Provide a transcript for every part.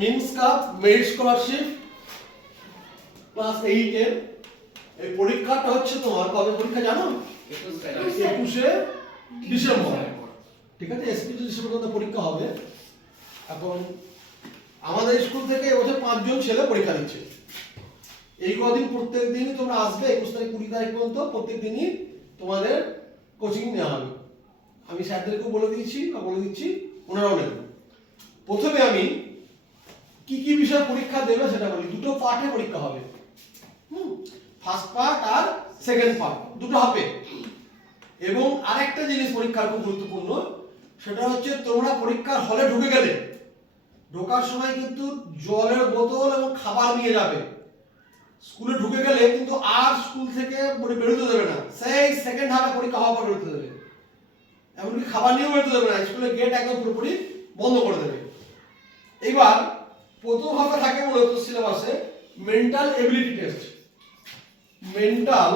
Means cup merit scholarship class 8 এর এই পরীক্ষাটা হচ্ছে তোমার কবে পরীক্ষা জানো? 21শে ডিসেম্বর। ঠিক আছে, এসপিটি ডিসেম্বর পরীক্ষা হবে। এখন আমাদের স্কুল থেকে এবছর 5 জন ছেলে পরীক্ষা দিচ্ছে। এই কদিন প্রত্যেক দিনই তোমরা আসবে, 21 তারিখ 20 তারিখ পর্যন্ত প্রত্যেক দিনই তোমাদের কোচিং নেওয়া হবে। আমি স্যারদেরকেও বলে দিচ্ছি, ওনারাও নেবেন। প্রথমে আমি কি কি বিষয় পরীক্ষা দেবে সেটা বলি। দুটো পার্টে পরীক্ষা হবে, ফার্স্ট পার্ট আর সেকেন্ড পার্ট, দুটো হবে। এবং আরেকটা জিনিস পরীক্ষার খুব গুরুত্বপূর্ণ, সেটা হচ্ছে তোমরা পরীক্ষার হলে ঢুকে গেলে ঢোকার সময় কিন্তু জলের বোতল এবং খাবার নিয়ে যাবে। স্কুলে ঢুকে গেলে কিন্তু আর স্কুল থেকে বেরোতে দেবে না, সেই সেকেন্ড হাফে পরীক্ষা হওয়ার পর বেরোতে দেবে। এমনকি খাবার নিয়েও বেরোতে দেবে না, স্কুলের গেট একদম পুরোপুরি বন্ধ করে দেবে। এবার প্রথম হাফে থাকে মূলত সিলেবাসে mental ability test. Mental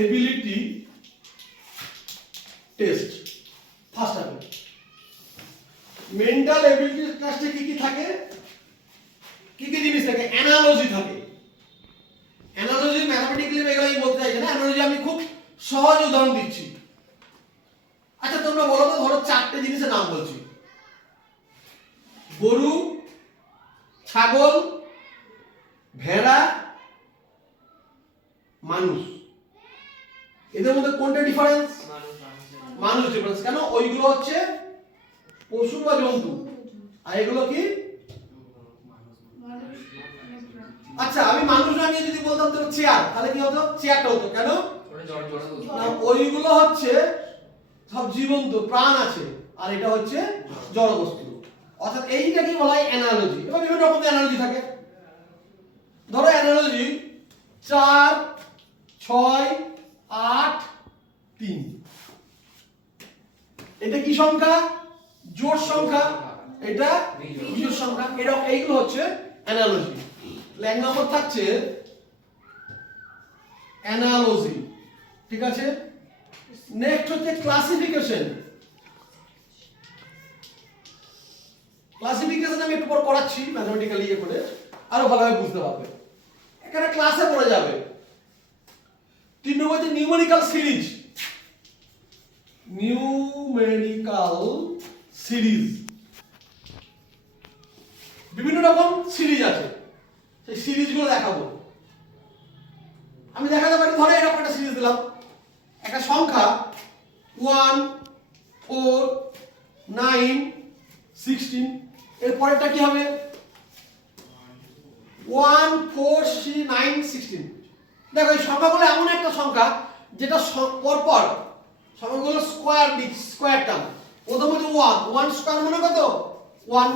ability test first হাফে। মেন্টাল এবিলিটি টেস্টে কি কি থাকে, কি কি জিনিস থাকে? অ্যানালজি থাকে। অ্যানালজি ম্যাথমেটিক্যালি এগুলো আমি বলতে চাইছি না, অ্যানালজি আমি খুব সহজ উদাহরণ দিচ্ছি। আচ্ছা তোমরা বলো তো, ধরো 4টে জিনিসের নাম বলছি, গরু, ছাগল, ভেড়া, মানুষ। এদের মধ্যে কোনটা ডিফারেন্স? মানুষ ডিফারেন্স। কেন? ওইগুলো হচ্ছে পশু বা জন্তু, আর এগুলো কি? আচ্ছা আমি মানুষ না নিয়ে যদি বলতাম তো চেয়ার, তাহলে কি হতো? চেয়ারটা হতো। কেন? ওইগুলো হচ্ছে সব জীবন্ত, প্রাণ আছে, আর এটা হচ্ছে জড় বস্তু। অর্থাৎ এইটা কি বলা হয়? অ্যানালজি। এবার বিভিন্ন রকমের অ্যানালজি থাকে। ধরো অ্যানালজি 4, 6, 8, 3। এটা কি সংখ্যা? জোড় সংখ্যা। এটা বিজোড় সংখ্যা। এটা এইগুলো হচ্ছে অ্যানালজি। এক নম্বর থাকছে অ্যানালজি, ঠিক আছে। নেক্সট হচ্ছে ক্লাসিফিকেশন। ক্লাসিফিকেশন আমি একটু পর করাচ্ছি ম্যাথমেটিক্যালি ইয়ে করে, আরো ভালোভাবে বুঝতে পারবে। এখানে ক্লাসে পড়ে যাবে। 3 নম্বর হচ্ছে নিউমেরিক্যাল সিরিজ। নিউমেরিক্যাল সিরিজ, বিভিন্ন রকম সিরিজ আছে, সেই সিরিজগুলো দেখাবো। আমি দেখাতে পারি, ধরো এরকম একটা সিরিজ দিলাম, একটা সংখ্যা 1, 4, 9, 16। এর পরেরটা কি হবে? 1, 4, 9, 16। দেখো এই সংখ্যাগুলো এমন একটা সংখ্যা যেটা পরপর সংখ্যাগুলো স্কয়ার দিক, স্কয়ার টার্ম। প্রথম হচ্ছে 1 স্কয়ার মানে কত? 1।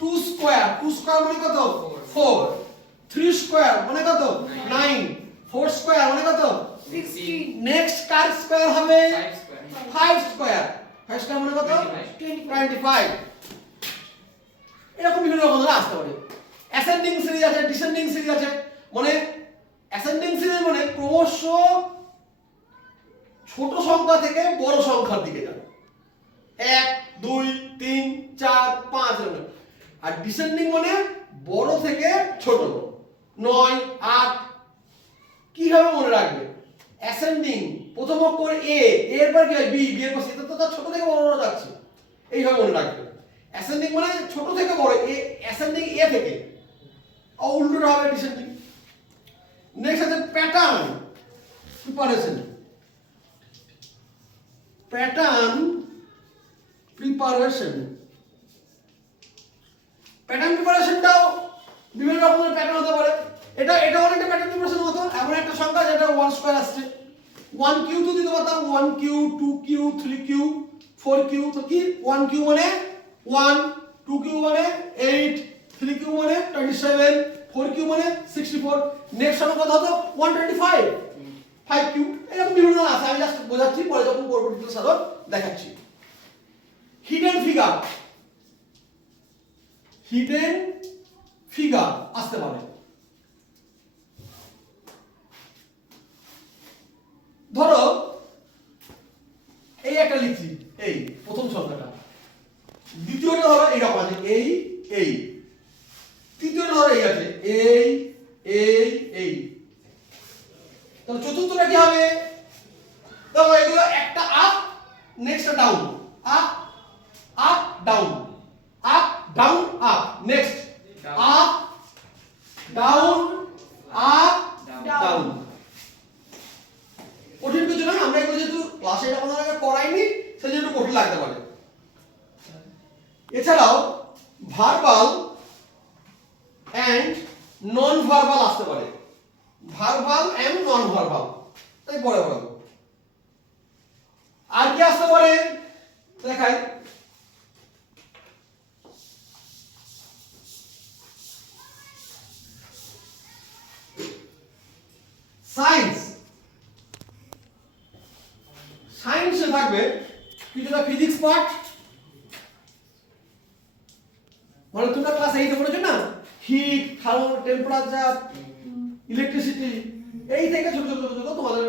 2 স্কয়ার মানে কত? 4। 3 স্কয়ার মানে কত? 9। 4 স্কয়ার মানে কত? 16। নেক্সট কার স্কয়ার হবে? 5 স্কয়ার। 5 স্কয়ার মানে কত? 25। এরকম বিভিন্ন রকমের আসতে পারে। অ্যাসেন্ডিং সিরিজ আছে, ডিসেন্ডিং সিরিজ আছে। মানে অ্যাসেন্ডিং সিরিজ মানে ক্রমশ ছোট সংখ্যা থেকে বড় সংখ্যার দিকে যাবে, 1, 2, 3, 4, 5 এরকম। আর ডিসেন্ডিং মানে বড় থেকে ছোট, 9, 8। কিভাবে মনে রাখবে? অ্যাসেন্ডিং প্রথম অক্ষর এ, এর পর কি হয়? বি, বি এর পর সি, তো ছোট থেকে বড় যাচ্ছে, এইভাবে মনে রাখবে। অ্যাসেন্ডিং মানে ছোট থেকে বড়, এ অ্যাসেন্ডিং এ থেকে, আর উল্টোটা হবে ডিসেন্ডিং। নেক্সট আছে pattern preparation. Pattern preparation, pattern প্রিপারেশনটাও বিভিন্ন রকমের প্যাটার্ন হতে পারে। এটা অনেকটা প্যাটার্ন প্রিপারেশন হতো। এমন একটা সংখ্যা যেটা 1 স্কয়ার আসছে, 1Q তো দিতে পারতাম, 1Q, 2Q, 3Q, 4Q। তো কি 1Q মানে 1, 2Q মানে 8, 3Q মানে 27, 4Q মানে 64। নেক্সট সংখ্যা কত হতো? 125, 5Q। এরকম বিভিন্ন আছে, আমি জাস্ট বোঝাচ্ছি, পরে যখন করব ডিটেইলস আরো দেখাচ্ছি। হিডেন ফিগার, হিডেন ফিগার আসতে পারে। ধরো এই একটা লিখছি, এই প্রথম সংখ্যাটা দ্বিতীয়টা ধরো এইরকম আছে এই তৃতীয়টা ধরো এই আছে এই তাহলে চতুর্থটা কি হবে? দেখো এগুলো একটা up next down up up down up down up next up down up down. কঠিন কিছু না, আমরা এগুলো যেহেতু ক্লাসে এটা আমাদের আগে করাইনি সেই জন্য কঠিন লাগতে পারে। এছাড়াও ভার্বাল অ্যান্ড নন ভার্বাল আসতে পারে, ভার্বাল অ্যান্ড নন ভার্বাল, তাই পরে বলবো। আর কি আসতে পারে দেখাই, সায়েন্স, সায়েন্সে থাকবে কিছুটা ফিজিক্স পার্ট, মানে তোমরা ক্লাস 8 এ পড়েছো না, হিট, থার্মো, টেম্পারেচার, ইলেকট্রিসিটি, এই থেকে ছোট ছোট ছোট তোমাদের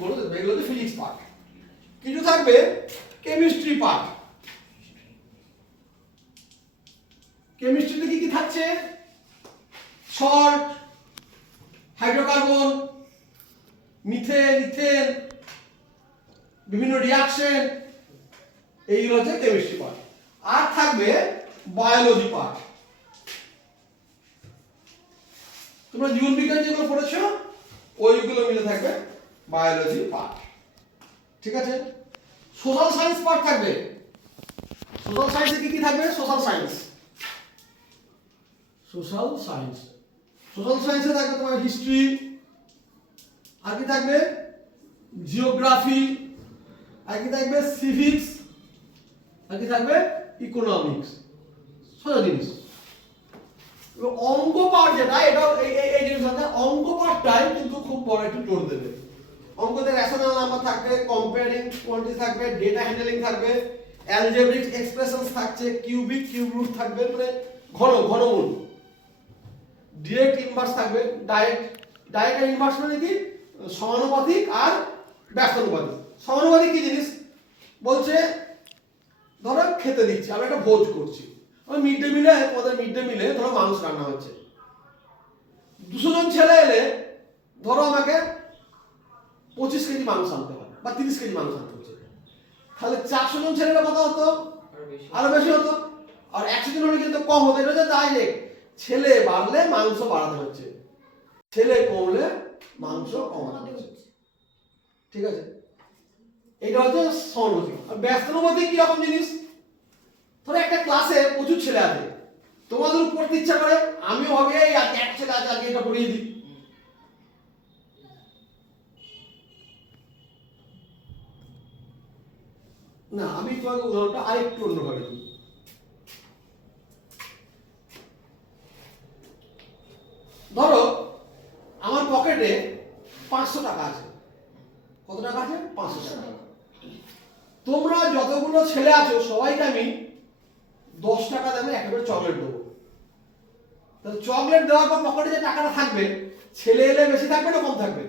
বলে দেবে, এগুলো হচ্ছে ফিজিক্স পার্ট। কিছু থাকবে কেমিস্ট্রি পার্ট, কেমিস্ট্রিতে কি কি থাকছে, সল্ট, হাইড্রোকার্বন, মিথেন, ইথেন, বিভিন্ন রিঅ্যাকশন, এইগুলো হচ্ছে কেমিস্ট্রি পার্ট। আর থাকবে বায়োলজি পার্ট, তোমরা জীবন বিজ্ঞান যেগুলো পড়েছো ওইগুলো মিলে থাকবে বায়োলজি পার্ট, ঠিক আছে। সোশ্যাল সায়েন্স পার্ট থাকবে, সোশ্যাল সায়েন্সে কি কি থাকবে, social science, social science, social সায়েন্সে থাকবে তোমার হিস্ট্রি, আর কি থাকবে জিওগ্রাফি, আর কি থাকবে সিভিক্স, আর কি থাকবে ইকোনমিক্স, সোজা জিনিস। অঙ্ক পার্ট যেটা, এটা এই জিনিসটা অঙ্ক পার্টটাই কিন্তু খুব বড় একটু জোর দেবে। অঙ্কতে রেশনাল নাম্বার থাকবে, কম্পেয়ারিং কোয়ান্টিটি থাকবে, ডেটা হ্যান্ডলিং থাকবে, অ্যালজেব্রিক এক্সপ্রেশনস থাকছে, কিউবিক কিউব রুট থাকবে, মানে ঘনমূল, ডাইরেক্ট ইনভার্স থাকবে, ডাইরেক্ট আর ইনভার্স মানে কি, সমানুপাতিক আর ব্যস্তানুপাতিক। সমানুপাতিক কি জিনিস বলছে, ধরো খেতে দিচ্ছি, আমি একটা ভোজ করছি, আমি মিড ডে মিলে, তোমাদের মিড ডে মিলে ধরো মাংস রান্না হচ্ছে, 200 জন ছেলে এলে ধরো আমাকে 25 কেজি মাংস আনতে হবে বা 30 কেজি মাংস আনতে হচ্ছে, তাহলে 400 জন ছেলেরা কত হতো, আরো বেশি হতো, আর 100 জন হলে কিন্তু কম হতো। এটা হচ্ছে ডাইরেক্ট, ছেলে বাড়লে মাংস বাড়াতে হচ্ছে, ছেলে কমলে মাংস কমাতে হচ্ছে, ঠিক আছে। এটা হচ্ছে সমানুপাতিক। আর ব্যস্তানুপাতিক কি রকম জিনিস, ধরো একটা ক্লাসে প্রচুর ছেলে আছে, তোমাদের পড়তে ইচ্ছা করে, আমিও ভাবি এই আজকে এক ছেলে আছে আজকে এটা পড়িয়ে দিই, না আমি তোমাকে উদাহরণটা আরেকটু অন্যভাবে দিই। ধরো আমার পকেটে 500 টাকা আছে, কত টাকা আছে, 500 টাকা। তোমরা যতগুলো ছেলে আছো সবাইকে আমি 10 টাকা দেবে একেবারে চকলেট দেবো, তাহলে চকলেট দেওয়ার পর পকেটে যে টাকাটা থাকবে, ছেলে এলে বেশি থাকবে না কম থাকবে,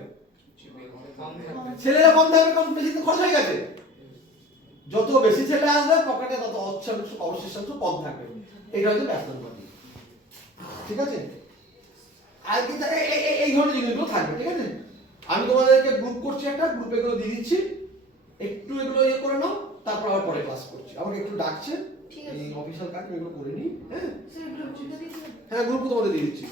ছেলেরা কম থাকবে, কম বেশি খরচ হয়ে গেছে। যত বেশি ছেলে আসবে পকেটে তত অবশিষ্টাংশ কম থাকবে, এটা হচ্ছে ব্যস্তানুপাতিক, ঠিক আছে। আর কি এই ধরনের জিনিসগুলো থাকবে, ঠিক আছে। আমি তোমাদেরকে গ্রুপ করছি, একটা গ্রুপে এগুলো দিয়ে দিচ্ছি, একটু এগুলো ইয়ে করে নাও, তারপর আবার পরে ক্লাস করছি। আমাকে একটু ডাকছে, এই অফিসিয়াল কাজ এগুলো করে নিই, হ্যাঁ হ্যাঁ গ্রুপ তোমাদের দিয়ে দিচ্ছি।